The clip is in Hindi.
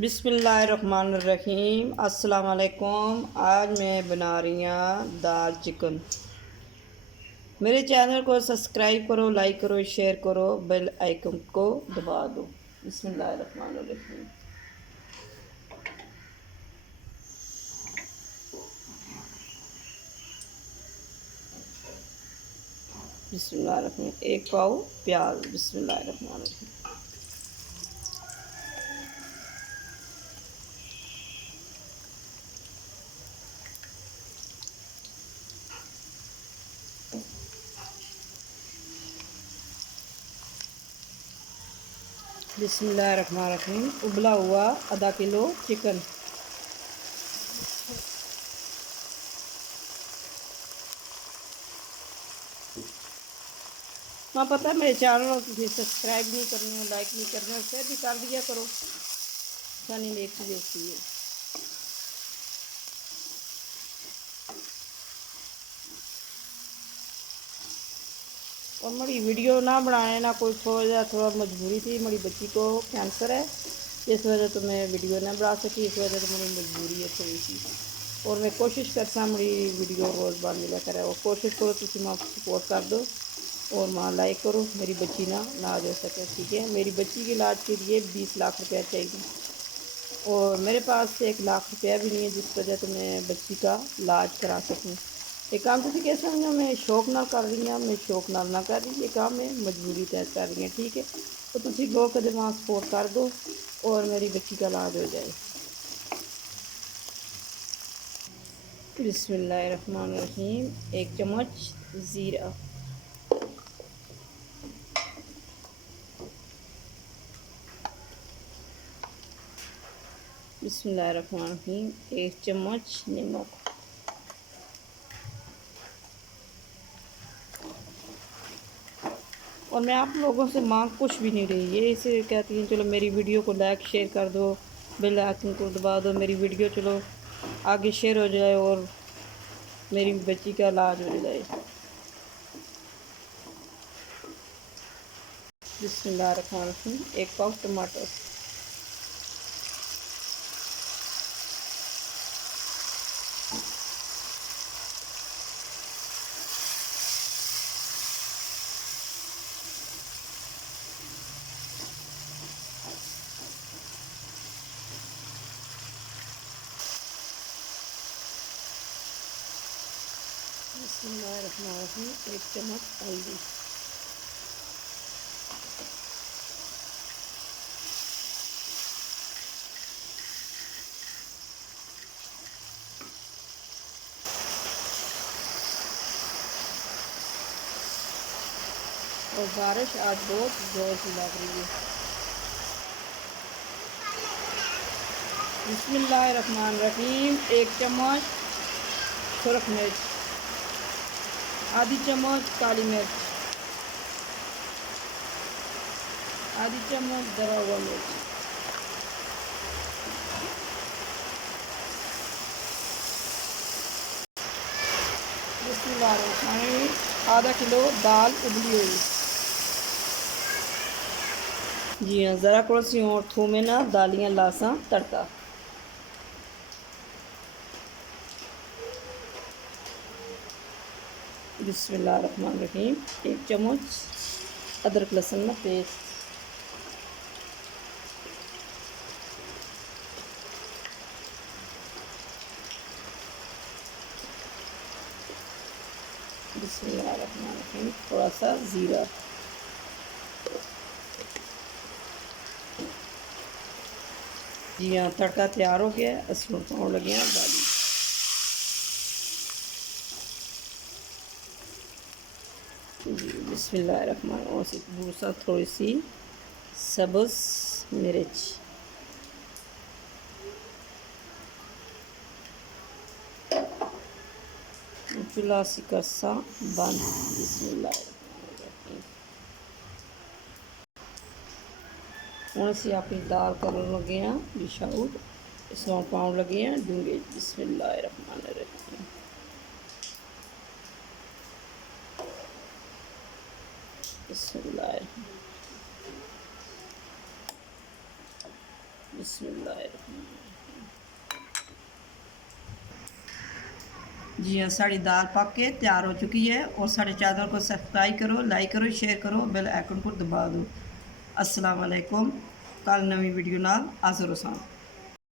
बिस्मिल्लाहिर्रहमानिर्रहीम। अस्सलाम वालेकुम। आज मैं बना रही हूँ दाल चिकन। मेरे चैनल को सब्सक्राइब करो, लाइक करो, शेयर करो, बेल आइकन को दबा दो। बिस्मिल्लाहिर्रहमानिर्रहीम। बिस्मिल्लाहिर्रहमानिर्रहीम। एक पाव प्याज। बिस्मिल्लाहिर्रहमानिर्रहीम। बिस्मिल्लाहिर्रहमानिर्रहीम। उबला हुआ आधा किलो चिकन। हाँ, पता है मेरे चैनल को सब्सक्राइब नहीं करने हो, लाइक नहीं करने हो, फिर भी कर दिया करो। नहीं देखती देखती है। और मेरी वीडियो ना बनाने ना कोई थोड़ा मजबूरी थी। मेरी बच्ची को कैंसर है, इस वजह तो मैं वीडियो ना बना सकी। इस वजह तो मेरी मजबूरी है थोड़ी सी। और मैं कोशिश करता मेरी वीडियो रोज़ बन मिला करे। और कोशिश करो तुम आप सपोर्ट कर दो और माँ लाइक करो। मेरी बच्ची ना इलाज हो सके, ठीक है। मेरी बच्ची के इलाज के लिए 20 लाख रुपया चाहिए और मेरे पास 1 लाख रुपया भी नहीं है, जिस वजह से मैं बच्ची का इलाज करा सकूँ। ये काम तुम कह सकते हो मैं शौक नाल कर रही हूँ, मैं शौक नाल ना कर रही। ये काम मैं मजबूरी तहत कर रही हूँ, ठीक है। तो तुम लोग कदे वहाँ सपोर्ट कर दो और मेरी बच्ची का इलाज हो जाए। बिस्मिल्लाहिर्रहमानिर्रहीम। 1 चम्मच ज़ीरा। बिस्मिल्लाहिर्रहमानिर्रहीम। 1 चम्मच नमक। और मैं आप लोगों से मांग कुछ भी नहीं रही, ये इसे कहती हैं चलो मेरी वीडियो को लाइक शेयर कर दो, बेल आइकन को दबा दो, मेरी वीडियो चलो आगे शेयर हो जाए और मेरी बच्ची का इलाज हो जाए। बिस्मिल्लाहिर्रहमानिर्रहीम। 1 पाव टमाटर। बिस्मिल्लाहिर्रहमानिर्रहीम। 1 चम्मच हल्दी। और बारिश आज बहुत ज़ोर से लग रही है। बिस्मिल्लाहिर्रहमानिर्रहीम। 1 चम्मच सुरख मिर्च, आधी चम्मच काली मिर्च, आधी चम्मच दरा हुआ मिर्च। बिस्मिल्लाहिर्रहमानिर्रहीम। आधा किलो दाल उबली हुई। जी हाँ, ज़रा कौन सी और थूमे ना दालियाँ लासा तड़का। बिस्मिल्लाहिर्रहमानिर्रहीम। 1 चम्मच अदरक लहसुन का पेस्ट। बिस्मिल्लाहिर्रहमानिर्रहीम। थोड़ा सा ज़ीरा। जी हाँ, तड़का तैयार हो गया। इसमें पाउन लगे हैं दाली। जी बिस्मिल्लाहिर्रहमानिर्रहीम। भूसा थोड़ी सी सब्ज़ मिर्च। चूल्हा सी करसा बंद। बिस्मिल्लाहिर्रहमानिर्रहीम। हूँ असी अपनी दाल करन लगे हैं डिश आउट। इसमें पाउन लगे हैं डूंगे। बिस्मिल्लाहिर्रहमानिर्रहीम। बिस्मिल्लाहिर्रहमानिर्रहीम। बिस्मिल्लाहिर्रहमानिर्रहीम। जी हाँ, साड़ी दाल पक के तैयार हो चुकी है। और साढ़े चैनल को सब्सक्राइब करो, लाइक करो, शेयर करो, बेल आइकन को दबा दो। अस्सलाम वालेकुम। कल नवी वीडियो नाल हाज़िर होसां।